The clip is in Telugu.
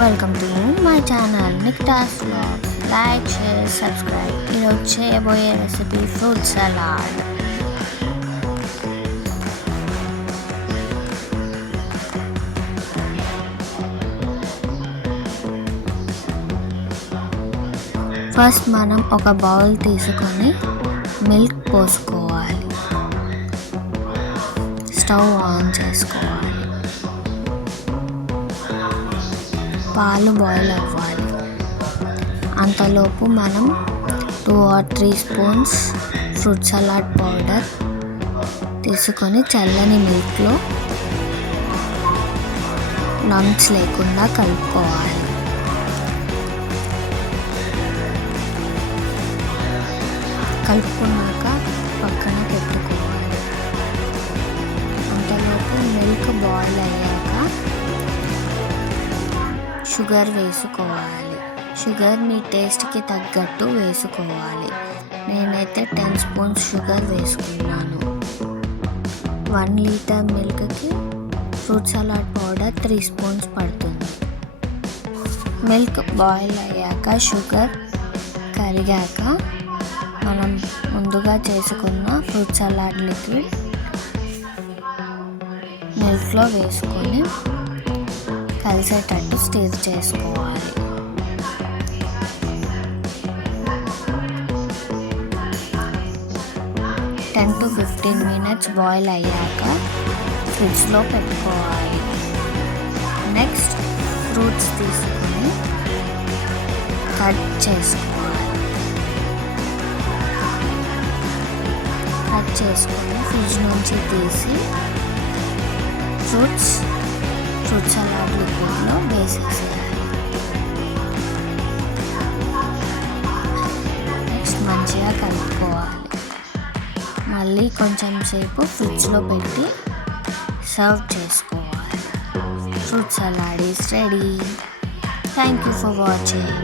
వెల్కమ్ టు మై ఛానల్ నిక్టాస్ వ్లాగ్స్. Like, share, subscribe. ఈరోజు చేయబోయే రెసిపీ ఫ్రూట్ సలాడ్. ఫస్ట్ మనం ఒక బౌల్ తీసుకొని మిల్క్ పోసుకోవాలి. స్టవ్ ఆన్ చేసుకోవాలి. పాలు బాయిల్ అవ్వాలి. అంతలోపు మనం 2 or 3 spoons fruit salad powder తీసుకొని చల్లని మిల్క్లో లంప్స్ లేకుండా కలుపుకోవాలి. కలుపుకున్నాక పక్కన పెట్టుకోవాలి. అంతలోపు మిల్క్ బాయిల్ అయ్యాక షుగర్ వేసుకోవాలి. షుగర్ మీ టేస్ట్కి తగ్గట్టు వేసుకోవాలి. నేనైతే 10 స్పూన్స్ షుగర్ వేసుకున్నాను. 1 లీటర్ మిల్క్కి ఫ్రూట్ సలాడ్ పౌడర్ 3 స్పూన్స్ పడుతుంది. మిల్క్ బాయిల్ అయ్యాక షుగర్ కరిగాక మనం ముందుగా చేసుకున్న ఫ్రూట్ సలాడ్ లిక్విడ్ మిల్క్లో వేసుకొని కలిసేటట్టు స్టిర్ చేసుకోవాలి. టెన్ to 15 minutes బాయిల్ అయ్యాక ఫ్రిడ్జ్లో పెట్టుకోవాలి. నెక్స్ట్ ఫ్రూట్స్ తీసుకొని కట్ చేసుకోవాలి. కట్ చేసుకొని ఫ్రిడ్జ్ నుంచి తీసి ఫ్రూట్ సలాడ్ లిక్విడ్లో వేసేసేయాలి. నెక్స్ట్ మంచిగా కలుపుకోవాలి. మళ్ళీ కొంచెం సేపు ఫ్రిడ్జ్లో పెట్టి సర్వ్ చేసుకోవాలి. Fruit salad is ready. Thank you for watching.